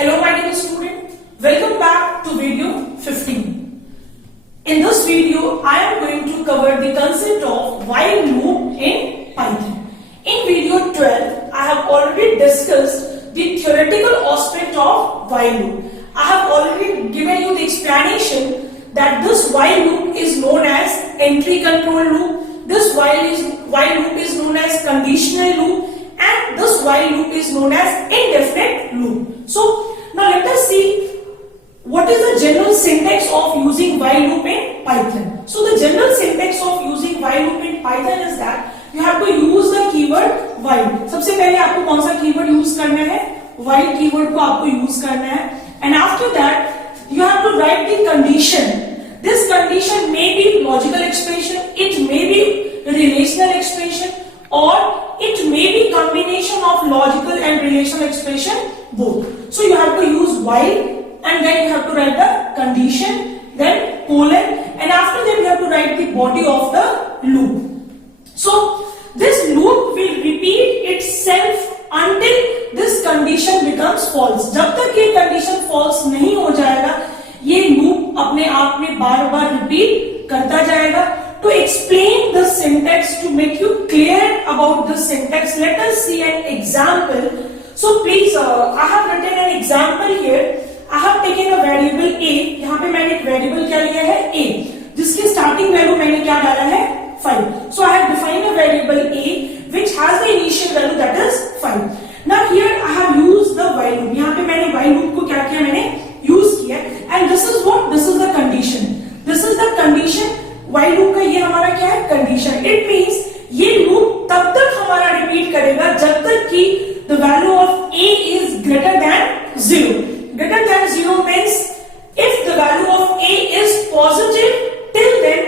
Hello my dear student, welcome back to video 15. In this video, I am going to cover the concept of while loop in Python. In video 12, I have already discussed the theoretical aspect of while loop. I have already given you the explanation that this while loop is known as entry control loop, this while loop is known as conditional loop, and this while loop is known as indefinite loop. So now let us see what is the general syntax of using while loop in Python. So the general syntax of using while loop in Python is that you have to use the keyword while. सबसे पहले आपको कौन सा keyword use करना है? while keyword को आपको use करना है, and after that you have to write the condition. This condition may be logical expression, it may be relational expression, or it may be combination of logical and relational expression both. So you have to use while, and then you have to write the condition, then colon, and after that you have to write the body of the loop. So this loop will repeat itself until this condition becomes false. जब तक ये condition false नहीं हो जाएगा, ये loop अपने आप में बार बार repeat करता जाएगा. To explain the syntax, to make you clear about the syntax, let us see an example. So please, I have written an example here. I have taken a variable a. यहाँ पे मैंने एक variable क्या लिया है a, जिसकी starting value मैंने क्या डाला है 5. So I have defined a variable a which has the initial value that is 5. Now here I have used the while loop. यहाँ पे मैंने while loop को क्या किया, मैंने use किया, and this is what? This is the condition. This is the condition. while loop का ये हमारा क्या है? कंडीशन. इट मींस ये लूप तब तक हमारा रिपीट करेगा जब तक कि the value of a is greater than 0. Greater than 0 means if the value of a is positive, till then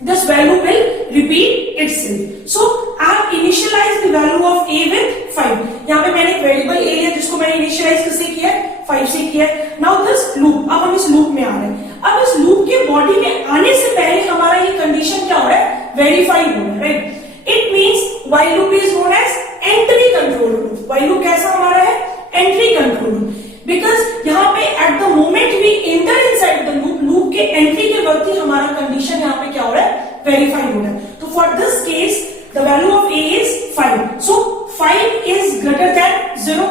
this value will repeat itself. So I have initialized the value of a with 5. यहाँ पे मैंने एक variable a लिया जिसको मैंने initialise किससे किया है? 5 से किया है. Now this loop, अब हम इस लूप में आ रहे हैं. अब इस लूप के बॉडी में आने से पहले हमारा ये कंडीशन क्या हो रहा है? वेरीफाई हो रहा है, right? It means while loop is known as entry control loop. while loop कैसा हमारा है? entry control loop. Because यहाँ पे at the moment we enter inside the loop, loop के entry के वक्त ही हमारा कंडीशन यहाँ पे क्या हो रहा है? वेरीफाई हो रहा है. तो for this case the value of a is 5. So 5 is greater than 0.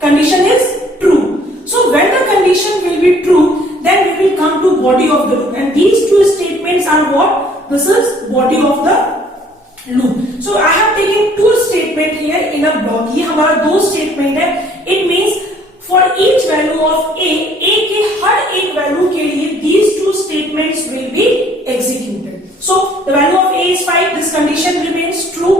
Condition is true. So when the condition will be true, then we will come to body of the loop, and these two statements are what? This is body of the loop. So I have taken two statement here in a block. ये हमारा दो statement है. It means for each value of a के हर एक value के लिए these two statements will be executed. So the value of a is 5. This condition remains true.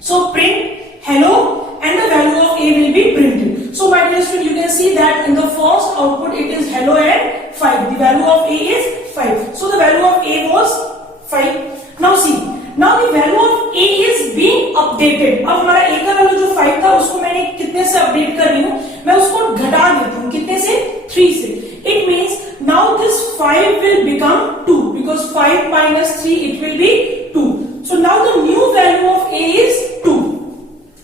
So print hello, and the value of a will be printed. So my dear student, you can see that in the first output it is hello and 5. The value of a is 5. So the value of a was 5. Now see, now the value of a is being updated. अब हमारा a का value जो 5 था उसको मैंने कितने से update कर रही हूँ? मैं उसको घटा देती हूँ. कितने से? 3 से. It means now this 5 will become 2 because 5 minus 3 it will be 2. So now the new value of a is 2.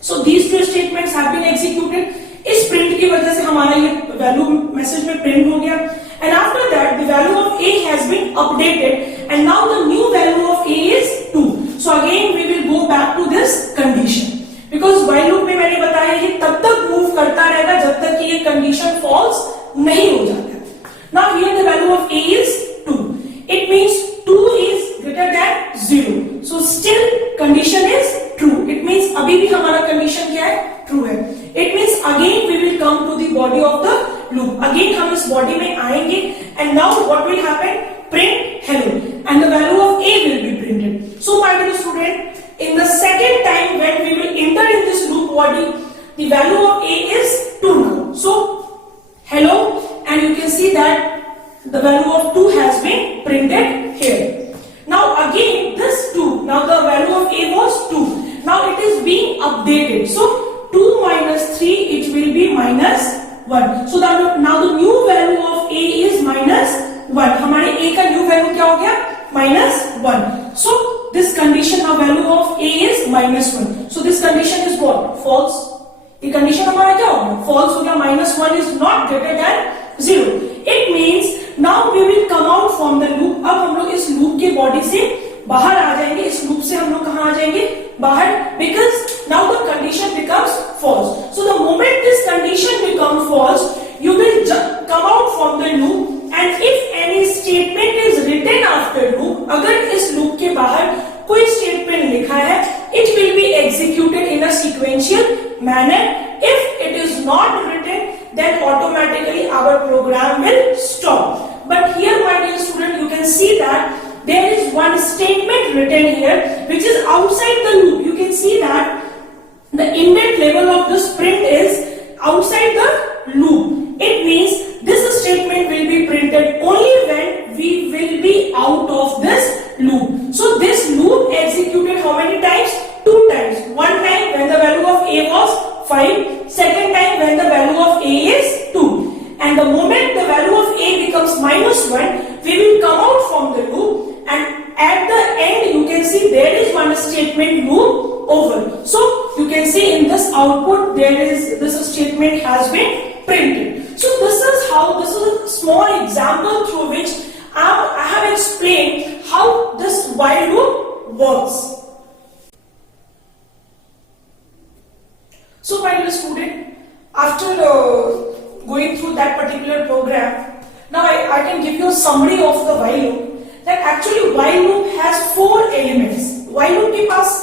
So these two statements have been executed. इस प्रिंट की वजह से हमारा ये वैल्यू मैसेज में प्रिंट हो गया, and after that the value of a has been updated, and now the new value of a is 2. So again we will go back to this condition because while loop में मैंने बताया ये तब तक move करता रहेगा जब तक कि ये कंडीशन फॉल्स नहीं हो जाता. Now here the value of a is 2. It means 2 is greater than 0. So still condition is true. It means अभी भी हमारा कंडीशन क्या है? True है. It means again we will come to the body of the loop. Again हम इस body में आएंगे, and now what will happen? Print hello, and the value of a will be printed. So my dear student, in the second time when we will enter in this loop body, the value of a is 2 now. So hello, and you can see that the value of 2 has been printed here. Now again this 2, now the value of a was 2. Now it is being updated. So 2 minus 3 it will be minus 1. So now the new value of a is minus 1. हमारे a का new value क्या हो गया? minus 1. So this condition, now value of a is minus 1. So this condition is what? False. ये condition हमारा क्या होगा, false हो गया, -1 is not greater than 0. It means now we will come out from the loop. अब हम लोग इस लूप के बॉडी से बाहर आ जाएंगे. इस लूप से हम लोग कहां आ जाएंगे, बाहर, because now the condition becomes false. So the moment this condition become false, you will come out from the loop and if any statement is written after loop, अगर इस loop के बाहर कोई statement लिखा है, it will be executed in a sequential manner. If it is not written, then automatically our program will stop. But here, my dear student, you can see that there is one statement written here which is outside the loop. You can see that the indent level of this print is outside the loop. It means this statement will be printed only when we will be out of this loop. So this loop executed how many times? 2 times. One time when the value of a was 5. Second time when the value of a is 2. And the moment the value of a becomes -1, we will come out from the loop. And at the end, you can see there is one statement loop over. So you can see in this output there is this statement has been printed. So this is a small example through which I have explained how this while loop works. So my dear student, after going through that particular program, now I can give you a summary of the while loop. That actually while loop has 4 elements. While loop के पास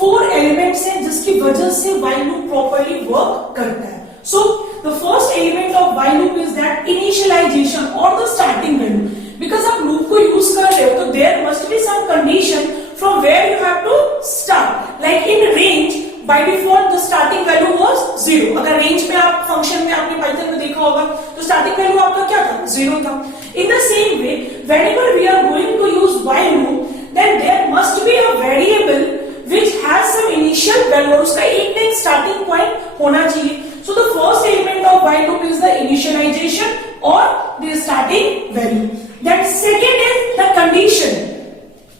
4 elements हैं जिसकी वजह से while loop properly work करता है. So the first element of while loop is that initialization or the starting value. Because आप loop को use कर रहे हो तो there must be some condition from where you have to start. Like in range, by default the starting value was 0. अगर range में आप function में आपने Python में देखा होगा तो starting value आपका क्या था, 0 था. In the same way, whenever we are going to use while loop, then there must be a variable which has some initial value. उसका एक starting point होना चाहिए. So the first element of while loop is the initialization or the starting value. Then second is the condition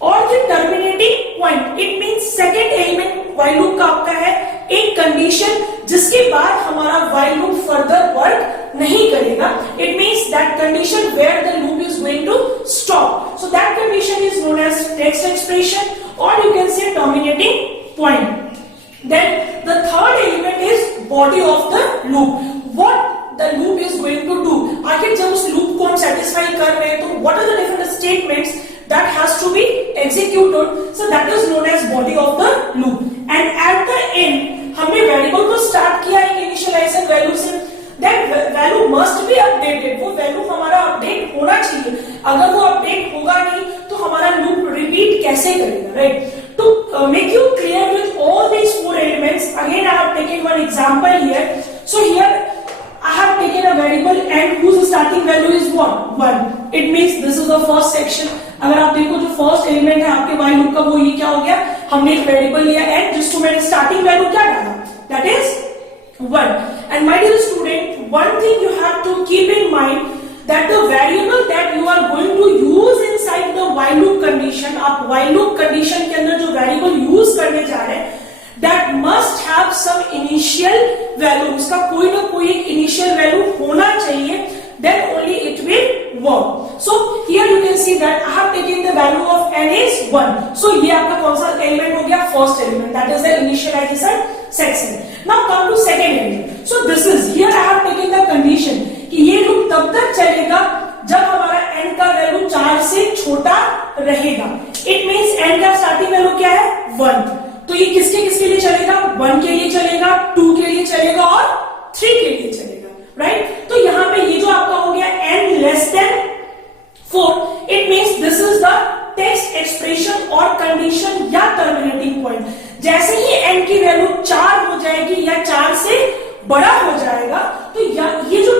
or the terminating point. It means second element while loop का आपका है एक condition जिसके बाद हमारा while loop further work नहीं करेगा. It means that condition where the loop is going to stop. So that condition is known as text expression or you can say terminating point. Then the third element is body of the loop. What the loop is going to do? आखिर जब उस loop को हम satisfy कर रहे हैं तो what are the different statements that has to be executed? So that is known as body of the loop. And at the end हमने variable को start किया एक initialization value से. That value must be updated. वो value हमारा update होना चाहिए. अगर वो update होगा नहीं तो हमारा loop repeat कैसे करेगा, right? To make you clear with all these 4 elements, again I have taken one example here. So here I have taken a variable and whose starting value is what? 1. It means this is the first section. अगर आप देखो जो first element है आपके while loop का वो ये क्या हो गया, हमने एक variable लिया and जिसको मैंने starting value क्या डाला, that is 1. And my dear student, one thing you have to keep in mind that the variable that you are going to use inside the while loop condition, आप while loop condition के अंदर जो variable use करने जा रहे हैं, that must have some initial value. उसका कोई ना कोई एक initial value होना चाहिए, then only it will work. So here you can see that I have taken the value of n is 1. So ये आपका कौन सा element हो गया, first element, that is the initialization section. Now come to second element. So this is here I have taken the condition कि ये loop तब तक चलेगा जब हमारा n का वैल्यू 4 से छोटा रहेगा. It means n का starting वैल्यू क्या है, 1. तो ये किसके किसके लिए चलेगा, 1 के लिए चलेगा, 2 के लिए चलेगा और 3 के लिए चलेगा, राइट? तो यहाँ पे ये जो आपका हो गया n less than 4, it means this is the text expression or condition या terminating point. जैसे ही n की वैल्यू 4 हो जाएगी या 4 से बड़ा हो जाएगा तो ये जो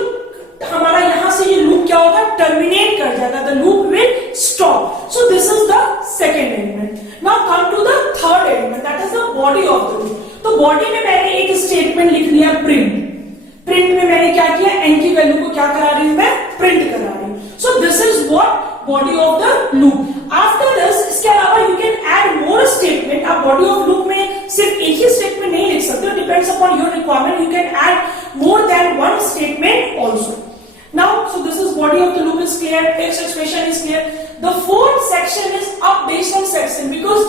हमारा यहां से ये लूप क्या होगा, टर्मिनेट कर जाएगा. The loop will stop. So this is the second element. Now come to the third element, that is the body of the loop. तो बॉडी में मैंने एक स्टेटमेंट लिख लिया प्रिंट. प्रिंट में मैंने क्या किया, n की वैल्यू को क्या करा रही हूं मैं, प्रिंट करा रही हूं. सो this is what body of the loop. After this इसके अलावा you can add more first statement आप बॉडी ऑफ लूप में सिर्फ एक ही स्टेटमेंट नहीं लिख सकते, depends upon your requirement, you can add more than one statement also. Now, so this is body of the loop is clear, text expression is clear. The fourth section is up based on section because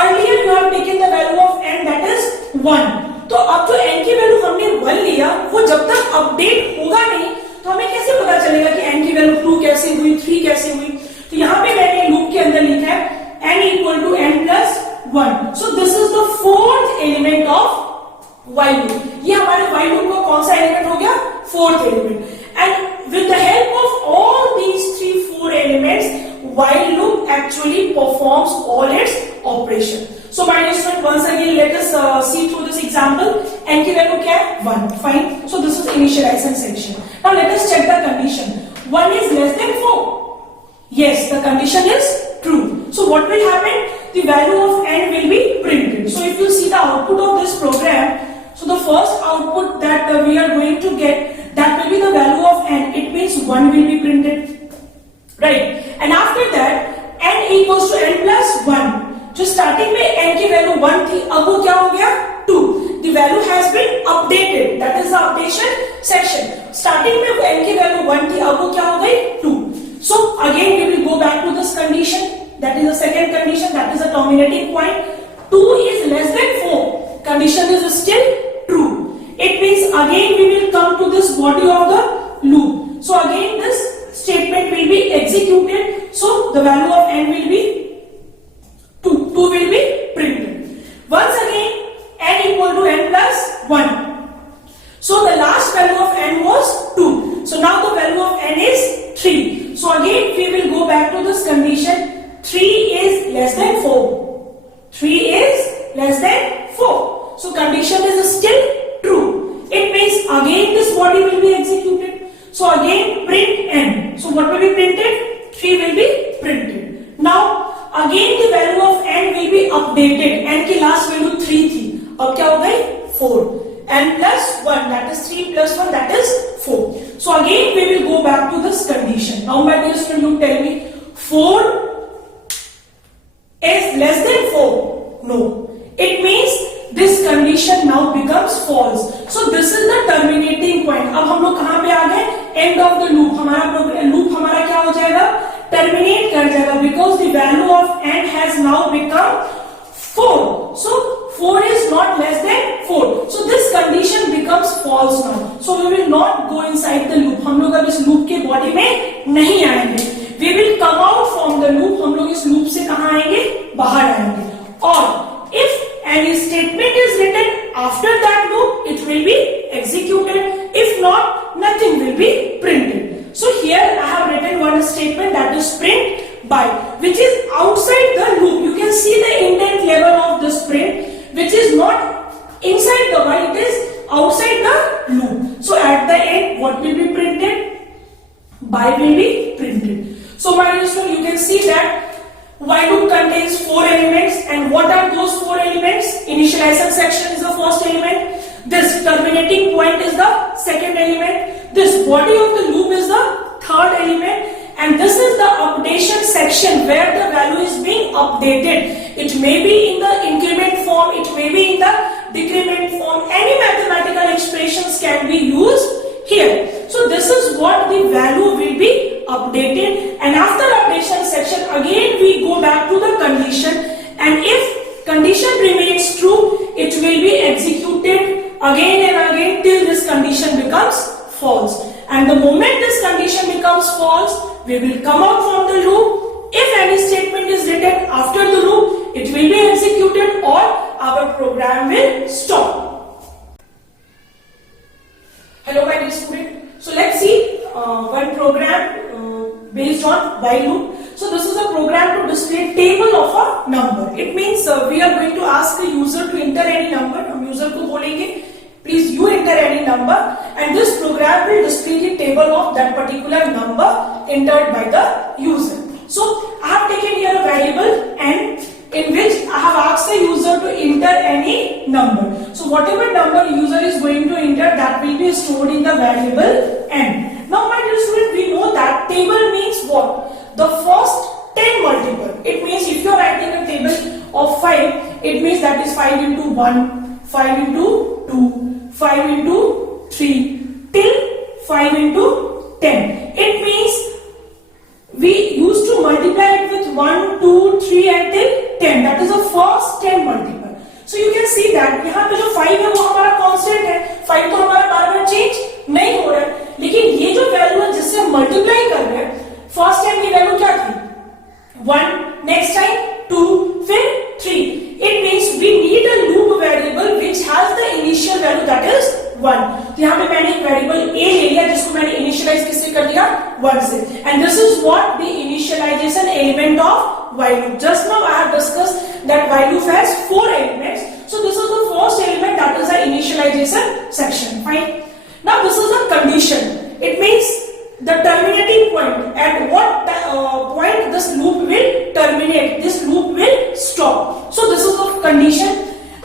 earlier you have taken the value of n that is 1. तो अब जो n की value हमने 1 लिया वो जब तक update होगा नहीं तो हमें कैसे पता चलेगा कि n की वैल्यू 2 कैसे हुई, 3 कैसे हुई. तो यहाँ पे मैंने लूप के अंदर लिखा है n equal to n plus 1. So this is the fourth element of while loop. ये हमारे while loop का कौन सा एलिमेंट हो गया? Fourth element. And with the help of all these 3-4 elements, while loop actually performs all its operation. So my dear student, once again let us see through this example. N की value क्या है? 1. Fine. So this is initialization section. Now let us check the condition. 1 is less than 4. Yes, the condition is true. So what will happen? The value of n will be printed. So if you see the output of this program, so the first output that we are going to get, that will be the value of n. It means 1 will be printed, right? And after that n equals to n plus 1. जो starting में n की value 1 थी, अब वो क्या हो गया? 2. The value has been updated. That is the updation section. Starting में n की value 1 थी, अब वो क्या हो गई? 2. So again we will go back to this condition. That is the second condition. That is the terminating point. 2 is less than 4. Condition is still true. It means again we will come to this body of the loop. So again this statement will be executed. So the value of n will be 2. 2 will be printed. Once again n equal to n plus 1. So the last value of n was 2. So now the value of n is 3. So again we will go back to this condition. 3 is less than 4. 3 is less than 4. So condition is still true. It means again this body will be executed. So again print n. So what will be printed? 3 will be printed. Now again the value of n will be updated. N की last value 3 थी. अब क्या हो गई? 4. n plus 1 that is 3 plus 1 that is 4. So again we will go back to this condition. Now my dear student, you tell me 4 is less than 4. No. It means this condition now becomes false. So this is the terminating point. अब हम लोग कहां पे आ गए? End of the loop. हमारा loop हमारा क्या हो जाएगा? Terminate कर जाएगा because the value of n has now become 4. So 4 is not less than 4. So this condition becomes false now. So we will not go inside the loop. हम लोग अब इस loop के body में नहीं आएंगे. We will come out from the loop. हम लोग इस loop से कहां आएंगे? बाहर आएंगे. और if any statement is written after that loop, it will be executed. If not, nothing will be printed. So here I have written one statement that is print by, which is outside the loop. You can see the indent level of this print, which is not inside the while, it is outside the loop. So at the end, what will be printed? By will be printed. So my dear student, you can see that while loop contains 4 elements, and what are those 4 elements? Initialization section is the first element. This terminating point is the second element. This body of the loop is the third element, and this is the updation section where the value is being updated. It may be in the increment form, it may be in the decrement form. Any mathematical expressions can be used here. So this is what the value will be updated, and after updation section again we go back to the condition, and if condition remains true, it will be executed again and again till this condition becomes false. And the moment this condition becomes false, we will come out from the loop. If any statement is written after the loop, it will be executed or our program will stop. Hello my dear student. So let's see one program based on while loop. So this is a program to display table of a number. It means we are going to ask the user to enter any number. हम user को बोलेंगे please you enter any number, and this program will display the table of that particular number entered by the user. So I have taken here a variable n in which I have asked the user to enter any number. So whatever number user is going to enter, that will be stored in the variable n. Now my dear student, we know that table means what? The first 10 multiple. It means if you are writing a table of 5 It means that is 5 into 1, 5 into 2, 5 into 3 till 5 into 10. It means we used to multiply it with 1, 2, 3 until 10. That is the first 10 multiple. So you can see that यहाँ पे जो 5 है वो हमारा constant है, 5 तो हमारा बार बार change नहीं हो रहा है, लेकिन ये जो वैल्यू है जिससे हम मल्टीप्लाई कर रहे हैं, फर्स्ट टाइम की वैल्यू क्या थी 1, नेक्स्ट टाइम 2, फिर 3. It means we need a loop variable which has the initial value that is 1. तो यहाँ पे मैंने एक वेरिएबल a ले लिया जिसको मैंने इनिशियलाइज किससे कर दिया 1 से, and this is what the initialization element of while loop. Just now I have discussed that while loop has 4 elements, so this is the first element, that is the initialization section. Fine. Now this is a condition. It means the terminating point, at what point this loop will terminate, this loop will stop. So this is the condition,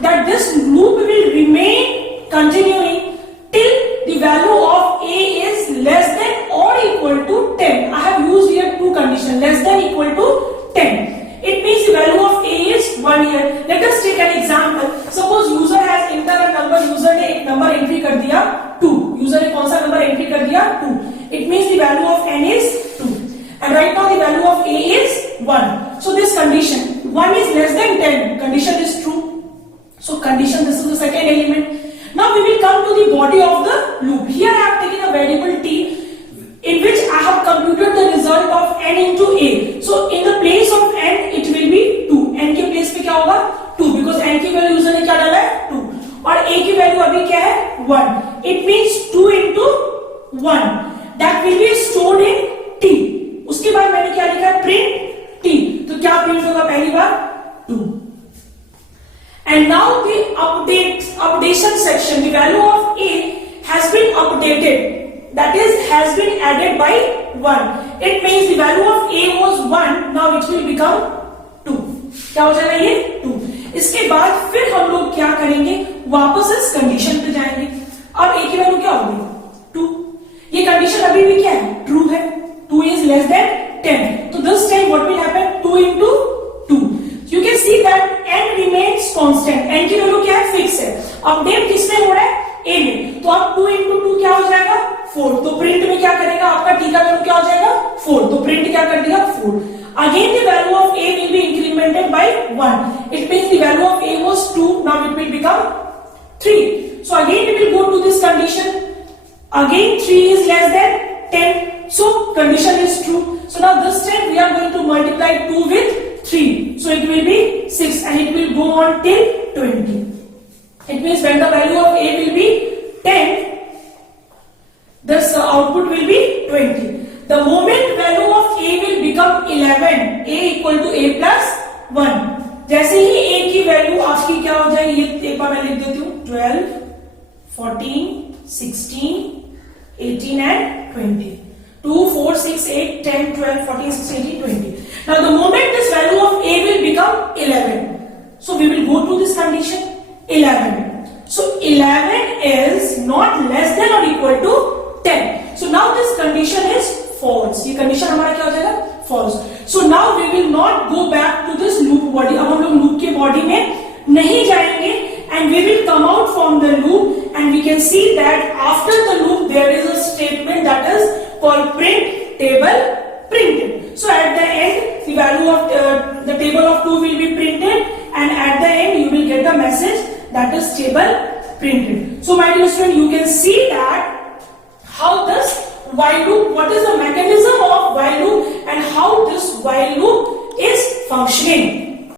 that this loop will remain continuing till the value of a is less than or equal to 10. I have used here two conditions, less than equal to 10. It means the value of a is 1 here. Let us take an example. Suppose user has entered a number, user ने एक number entry कर दिया 2. User ने कौन सा number entry कर दिया 2. It means the value of n is 2. And right now the value of a is 1. So this condition, 1 is less than 10, condition is true. So condition, this is the second element. Now we will come to the body of the loop. Here I have taken a variable t in which I have computed the result of n into a. So in the place of n it will be 2. n के place पे क्या होगा 2, because n की value user ने क्या डाला है 2 और a की वैल्यू अभी क्या है 1. It means 2 into 1 that will be stored in t. उसके बाद मैंने क्या लिखा है print t. तो क्या प्रिंट होगा पहली बार 2. And now the updation section, the value of a has been updated, that is has been added by 1. It means the value of a was 1, now it will become 2. क्या हो जाएगा ये 2. इसके बाद फिर हम लोग क्या करेंगे, वापस इस कंडीशन पे जाएंगे. अब a की वैल्यू क्या होगी 2. ये कंडीशन अभी भी क्या है ट्रू है, 2 is less than 10. तो this time what will happen, 2 into 2. You can see that n remains constant. n की वैल्यू क्या है फिक्स है. अपडेट किसमें हो रहा है a में, तो अब 2 into 2 क्या हो जाएगा 4. तो प्रिंट में क्या करेगा आपका t का वैल्यू क्या हो जाएगा 4. तो प्रिंट क्या कर देगा 4. Again the value of a will be incremented by 1. It means the value of a was 2, now it will become 3. So again we will go to this condition. Again 3 is less than 10. So condition is true. So now this time we are going to multiply 2 with 3. So it will be 6 and it will go on till 20. It means when the value of a will be 10, this output will be 20. The moment value of a will become 11, a equal to a plus 1. जैसे ही a की value आपकी क्या हो जाएगी, ये एक बार मैं लिख देती हूँ 12, 14, 16, 18 and 20. 2, 4, 6, 8, 10, 12, 14, 16, 18, 20. Now the moment this value of a will become 11, so we will go to this condition 11. So 11 is not less than or equal to 10. So now this condition is false. ये condition हमारा क्या हो जाएगा false. So now we will not go back to this loop body. अब हम लोग loop के body में नहीं जाएंगे and we will come out from the loop and we can see that after the loop there is a statement that is called print table printed. So at the end the value of the table of 2 will be printed and at the end you will get the message that is table printed. So my dear student, you can see that how this while loop, what is the mechanism of while loop and how this while loop is functioning.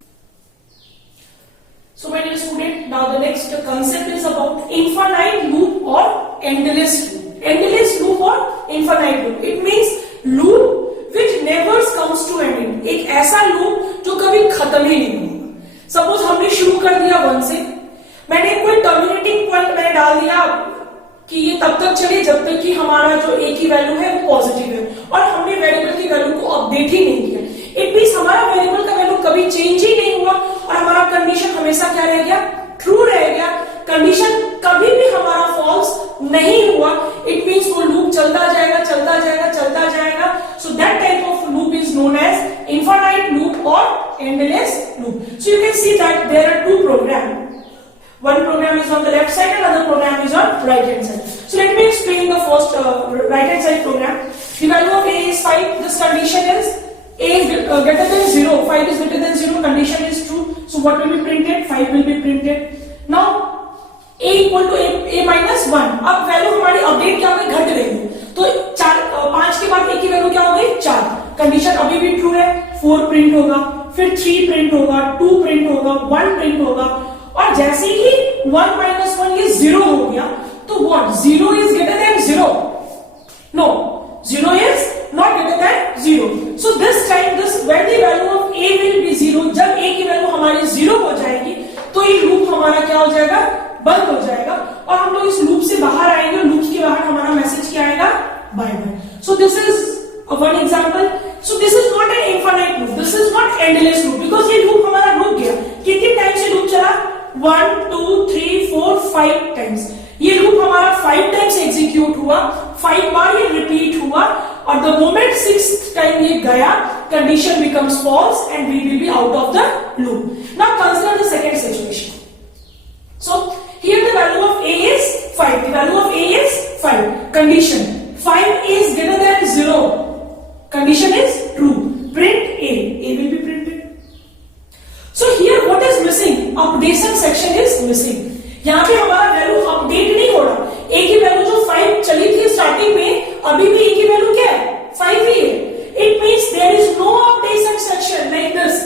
So my dear student, now the next concept is about infinite loop or endless loop. Endless loop or infinite loop. It means loop which never comes to an end. एक ऐसा loop जो कभी खत्म ही नहीं होगा. Suppose हमने शुरू कर दिया 1 से, मैंने कोई टर्मिनेटिंग पॉइंट मैंने डाल दिया कि ये तब तक चले जब तक कि हमारा जो a की वैल्यू है वो पॉजिटिव है और हमने वेरिएबल की वैल्यू को अपडेट ही नहीं किया. इट मींस हमारा वेरिएबल का वैल्यू कभी चेंज ही नहीं हुआ और हमारा कंडीशन हमेशा क्या रह गया ट्रू रह गया. कंडीशन कभी भी हमारा फॉल्स नहीं हुआ. इट मींस वो लूप चलता जाएगा चलता जाएगा चलता जाएगा. So that type of loop is known as infinite loop or endless loop. So you can see that there are two programs. One program is on the left side and other program is on right hand side. So let me explain the first right hand side program. The value of a is 5. This condition is a is greater than 0. 5 is greater than 0. Condition is true. So what will be printed? 5 will be printed. Now a equal to a minus 1. अब value हमारी update क्या हो गई? घट गई है. तो 5 के बाद a की वैल्यू क्या हो गई? 4. कंडीशन अभी भी ट्रू है. 4 प्रिंट होगा, फिर 3 प्रिंट होगा, 2 प्रिंट होगा, 1 प्रिंट होगा, और जैसे ही 1 minus 1 ये 0 हो गया, तो what? 0 is greater than 0? No, 0 is not greater than 0. So this time when the value of a will be 0, जब a की वैल्यू हमारी 0 हो जाएगी, तो ये लूप हमारा क्या हो जाएगा? बंद हो जाएगा, और हम लोग इस लूप से बाहर आएंगे. लूप के बाहर हमारा मैसेज क्या आएगा? Bye bye. So this is one example. So this is not an infinite loop. This is not endless loop, because ये लूप हमारा रुक गया. कितने टाइम से लूप चला? 1 2 3 4 5 टाइम्स. ये लूप हमारा 5 टाइम्स एग्जीक्यूट हुआ, 5 बार ये रिपीट हुआ, और द मोमेंट 6th टाइम ये गया, condition becomes false and we will be out of the loop. Now consider the second situation. So here the value of a is 5. The value of a is 5. Condition 5 is greater than 0. Condition is true. Print a. A will be printed. So here what is missing? Updation section is missing. यहाँ पे हमारा value update नहीं हो रहा. a की value जो 5 चली थी स्टार्टिंग में, अभी भी a की वैल्यू क्या है? 5 ही है. It means there is no updation section like this.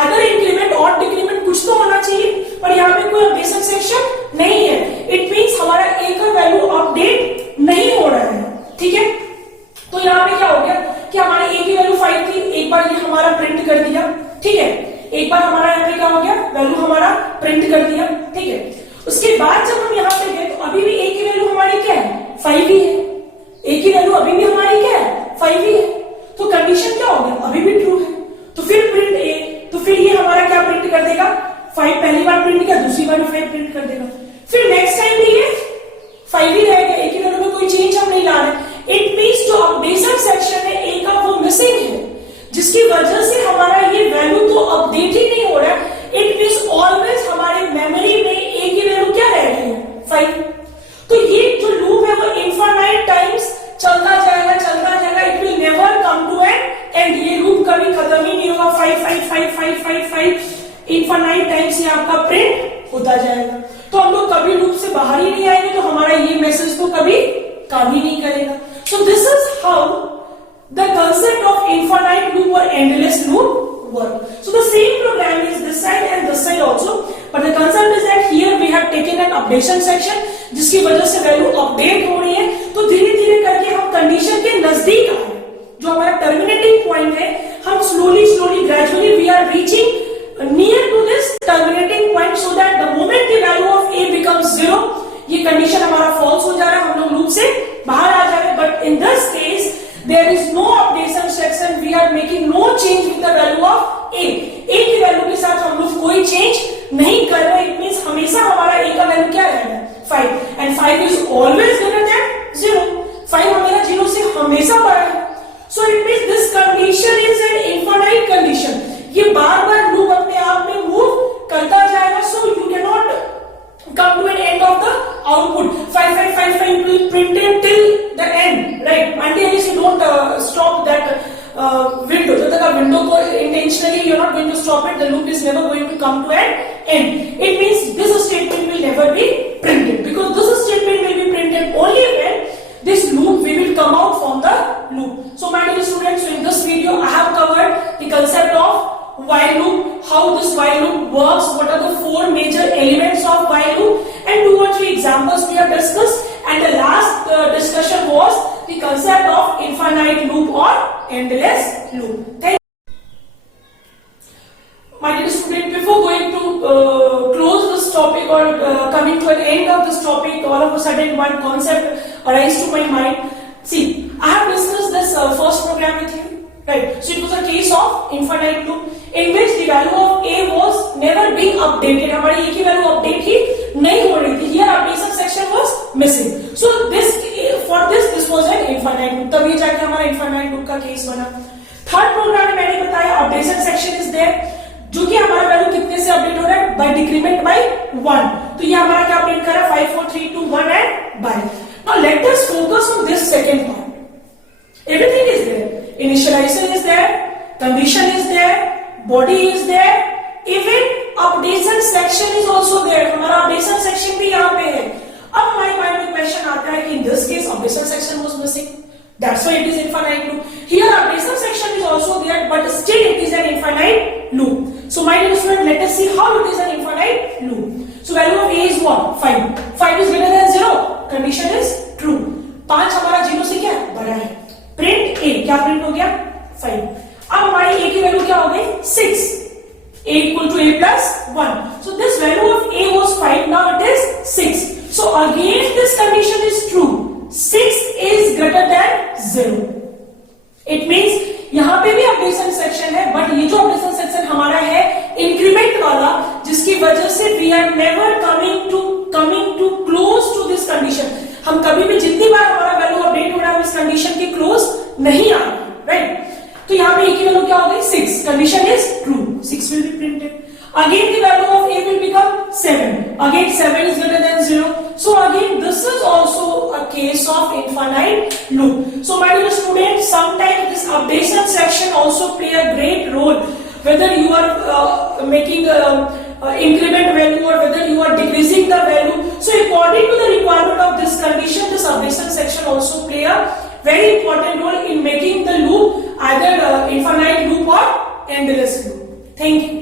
Either increment or decrement कुछ तो होना चाहिए, पर यहाँ पे कोई अपडेशन सेक्शन नहीं है. It means हमारा a का वैल्यू अपडेट नहीं हो रहा है. ठीक है, तो यहाँ पे क्या हो गया कि हमारे a की वैल्यू 5 थी, एक बार ये हमारा प्रिंट कर दिया. ठीक है, एक बार हमारा यहाँ पे क्या हो गया? वैल्यू हमारा प्रिंट कर दिया. ठीक है, उसके बाद जब हम यहाँ पे गए तो अभी भी a की वैल्यू हमारी क्या है? 5 ही है. a की वैल्यू अभी भी हमारी क्या है? 5 ही है. तो कंडीशन क्या हो गया? अभी भी ट्रू है. तो फिर प्रिंट a, तो फिर ये हमारा क्या प्रिंट कर देगा? 5 पहली बार प्रिंट किया, दूसरी बार 5 प्रिंट कर देगा. फिर नेक्स्ट टाइम भी ये 5 ही रहेगा. a की वैल्यू में कोई चेंज हम नहीं ला रहे. इट मींस जो अपडेशन सेक्शन है a का वो मिसिंग है, जिसकी वजह से हमारा ये वैल्यू तो अपडेट ही नहीं हो रहा है. इट मींस ऑलवेज हमारे मेमोरी में a की वैल्यू क्या रह रही है? 5. तो ये जो लूप है वो इनफाइनाइट टाइम्स चलता जाएगा. It will never come to an end. ये लूप कभी खत्म ही नहीं होगा. 5 5 5 5 5 5 इनफाइनाइट टाइम्स ये आपका प्रिंट होता जाएगा. तो हम लोग कभी लूप से बाहर ही नहीं आएंगे, तो हमारा ये मैसेज तो कभी काम ही नहीं करेगा. So this is how the concept of infinite loop or endless loop work. So the same program is this side and this side also, but the concept is that here we have taken an updation section, जिसकी वजह से value update हो रही है. तो धीरे धीरे करके हम कंडीशन के नजदीक आ रहे हैं. जो हमारा टर्मिनेटिंग पॉइंट है, हम slowly gradually we are reaching near to this terminating point, so that the moment the value of a becomes 0, ये कंडीशन हमारा फॉल्स हो जा रहा है, हम लोग लूप से बाहर आ जा रहे हैं. But in this case there is no updation section. We are making no change with the value of a. a की वैल्यू के साथ हम लोग कोई चेंज नहीं कर रहे. इट मींस हमेशा हमारा a का वैल्यू क्या रहेगा? 5. And 5 is always greater than 0. 5 हमेशा 0 से हमेशा बड़ा है. So it means this condition is an infinite condition. ये बार बार लूप अपने आप में मूव करता जाएगा. So you cannot come to an end of the output. 5 5 5 5 will print it till the end, right? Until you don't stop that window. जब तक आप window को intentionally you're not going to stop it, the loop is never going to come to an end. It means this statement will never be printed, because this statement will be printed only when this loop we will come out from the loop. So my dear students, so in this video I have covered the concept of while loop, how this while loop works, what are the 4 major elements of while loop, and 2 or 3 examples we have discussed, and the last discussion was the concept of infinite loop or endless loop. Thank you. My dear student, before going to close this topic or coming to an end of this topic, all of a sudden one concept arise to my mind. See, I have discussed this first program with you. Right, so it was a case of infinite loop in which the value of a was never being updated. हमारी a की value update ही नहीं हो रही थी. Here updation section was missing. So this was an infinite loop. तभी जाके हमारा infinite loop का case बना. थर्ड प्रोग्राम में मैंने बताया updation section is there increment by 1, तो ये हमारा क्या प्रिंट करा 5 4 3 2 1 and bye. Now let us focus on this second part. Everything is there. Initialization is there, condition is there, body is there, even updation section is also there. हमारा updation section भी यहाँ पे है. अब हमारे mind में question आता है कि in this case updation section was missing. That's why it is infinite loop. Here updation section is also there, but still it is an infinite loop. So my dear student, let us see how it is an infinite loop. So value of a is what? 5. 5 is greater than 0. Condition is true. 5 हमारा 0 से क्या बड़ा है. Print ए, क्या print हो गया 5. अब हमारी ए की वैल्यू क्या हो गई 6. a equal to a plus 1. So this value of a was 5, now it is 6. So again this condition is true. 6 is greater than 0. It means यहां पे भी अपडेशन सेक्शन है, बट ये जो अपडेशन सेक्शन हमारा है इंक्रीमेंट वाला, जिसकी वजह से we are never coming to close to this condition. हम कभी भी जितनी बार हमारा वैल्यू अपडेट हो रहा है इस कंडीशन के क्लोज नहीं आएगा, राइट. तो यहाँ पे a की वैल्यू क्या हो गई 6. Condition is true. 6 will be printed. Again the value of a will become 7. Again 7 is greater than 0. So again this is also a case of infinite loop. So my dear students, sometimes this updation section also play a great role, whether you are making increment value or whether you are decreasing the value. So according to the requirement of this condition, this updation section also play a very important role in making the loop either infinite loop or endless loop. Thank you.